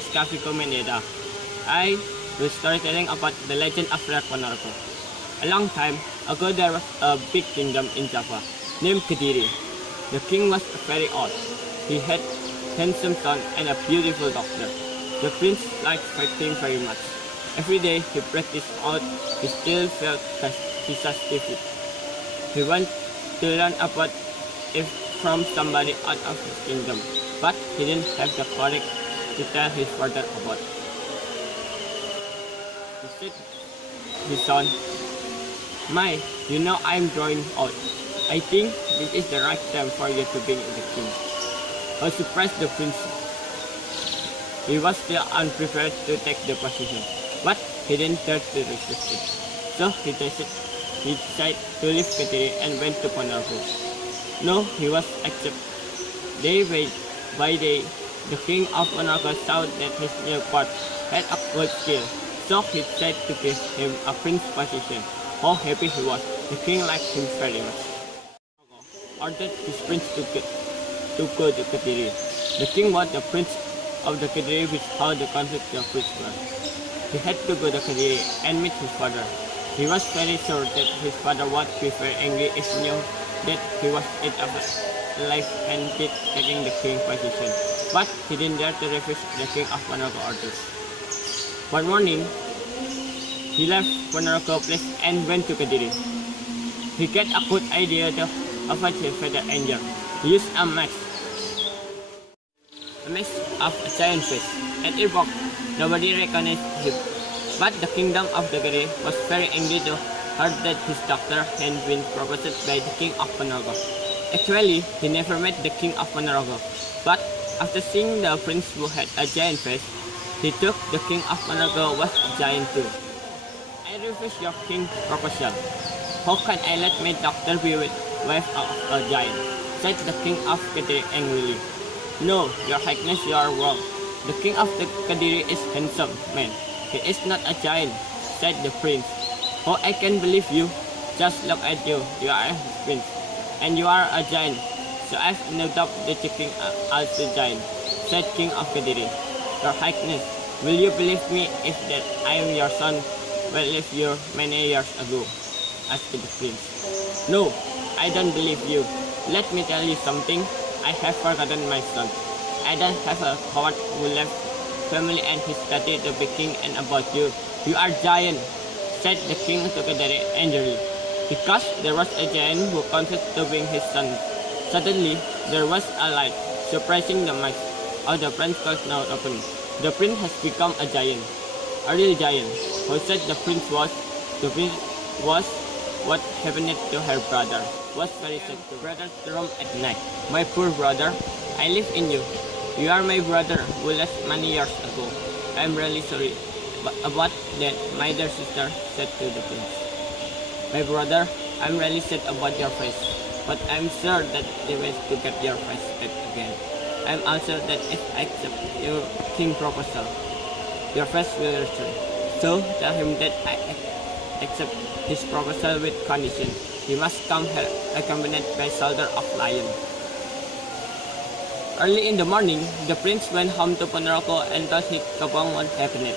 Gaizka, Vicko, Mendieta. I will storytelling about the legend of Reog Ponorogo. A long time ago there was a big kingdom in Java named Kediri. The king was very old. He had a handsome son and a beautiful daughter. The prince liked fighting very much. Every day he practiced out, he still felt exhausted. He wanted to learn about it from somebody out of his kingdom, but he didn't have the courage to tell his father about it. He said to his son, you know I'm growing old. I think this is the right time for you to be the king. How surprised the prince. He was still unprepared to take the position, but he didn't dare to resist it. So he decided to leave Kediri and went to Ponorogo. No, he was accepted. Day by day, the king of Ponorogo saw that his new court had a good skill, so he decided to give him a prince position. How happy he was! The king liked him very much. Ordered his prince to go to Kediri. The king was the prince of the Kediri, which how the conflict of which was. He had to go to Kediri and meet his father. He was very sure that his father would be very angry if he knew that he was alive and did taking the king position. But he didn't dare to refuse the king of Ponorogo orders. One morning, he left Ponorogo place and went to Kediri. He got a good idea to avoid his father's anger. He used a mask of a giant fish, and it worked. Nobody recognized him. But the kingdom of the Kediri was very angry to heard that his daughter had been proposed by the king of Ponorogo. Actually, he never met the king of Ponorogo, but after seeing the prince who had a giant face, he took the king of Ponorogo was a giant too. I refuse your king's proposal. How can I let my daughter be with wife of a giant? Said the king of Kediri angrily. No, your highness, you are wrong. The king of the Kediri is handsome man. He is not a giant, said the prince. How I can believe you? Just look at you. You are a prince, and you are a giant. So I have no doubt that the king is also a giant, said king of Kediri. Your highness, will you believe me if that I am your son? Well, if you many years ago, asked the prince. No, I don't believe you. Let me tell you something. I have forgotten my son. I don't have a coward who left family and his study to be king, and about you. You are giant, said the king to Kediri angrily. Because there was a giant who wanted to bring his son. Suddenly, there was a light, surprising the mice. All the prince was now open. The prince has become a giant. A real giant. Who said the prince was what happened to her brother. Was very sad to brothers roam at night. My poor brother, I live in you. You are my brother who left many years ago. I am really sorry about that, my dear sister said to the prince. My brother, I am really sad about your face, but I am sure that the way to get your face back again. I am also that if I accept your king proposal, your face will return. So tell him that I accept his proposal with condition. He must come here accompanied by a soldier of lion. Early in the morning, the prince went home to Ponorogo and told his kabong what happened.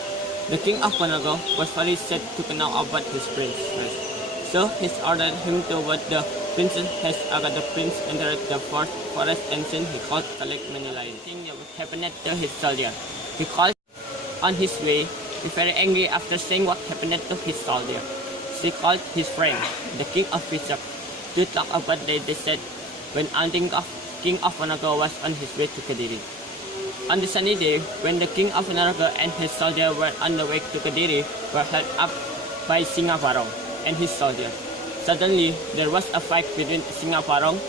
The king of Ponorogo was very sad to know about his princess, so he ordered him to what the princess has the prince entered the forest and soon he called collect many lions. Thing that happened to his soldier. He called on his way, he very angry after seeing what happened to his soldier. He called his friend, the king of Vicko, to talk about what they said when king of Ponorogo was on his way to Kediri. On the sunny day, when the king of Ponorogo and his soldier were on the way to Kediri, were held up by Singaparong and his soldier. Suddenly, there was a fight between Singaparong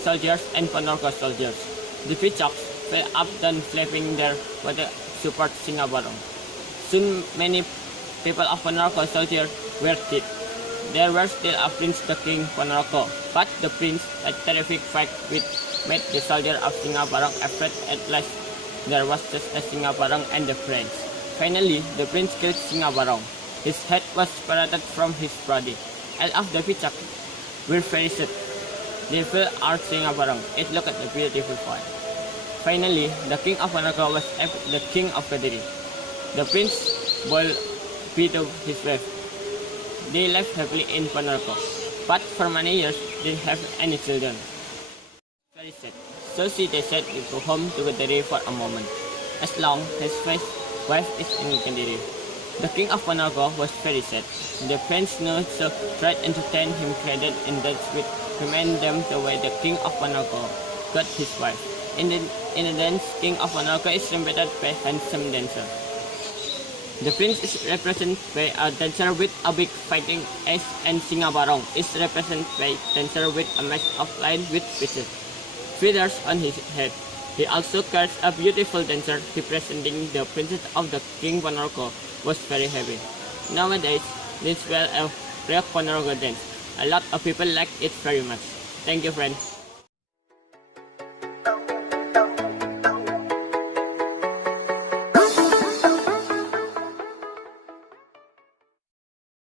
soldiers and Ponorogo soldiers. The Vicko fell up then flapping their water support Singaparong. Soon, many people of Ponorogo soldiers were dead. There were still a prince the king Ponorogo, but the prince had terrific fight which made the soldier of Singaparong afraid. At last there was just a Singaparong and the prince. Finally, the prince killed Singaparong. His head was separated from his body. All of the Vicko were very sad. They fell out Singaparong. It looked at the beautiful fight. Finally, the king of Ponorogo was the king of Kadiri. The prince bore to his wife. They lived happily in Ponorogo, but for many years they didn't have any children. Very sad. So she decided to go home to Kadiri for a moment, as long his wife is in Kadiri. The king of Ponorogo was very sad. The prince knew, so tried to entertain him credit in that which remind them the way the king of Ponorogo got his wife. In the dance, king of Ponorogo is represented by handsome dancer. The prince is represented by a dancer with a big fighting axe, and Singabarong is represented by a dancer with a mask of lion with feathers on his head. He also carries a beautiful dancer representing the princess of the king Ponorogo was very happy. Nowadays, this well a Reog Ponorogo dance. A lot of people like it very much. Thank you, friends.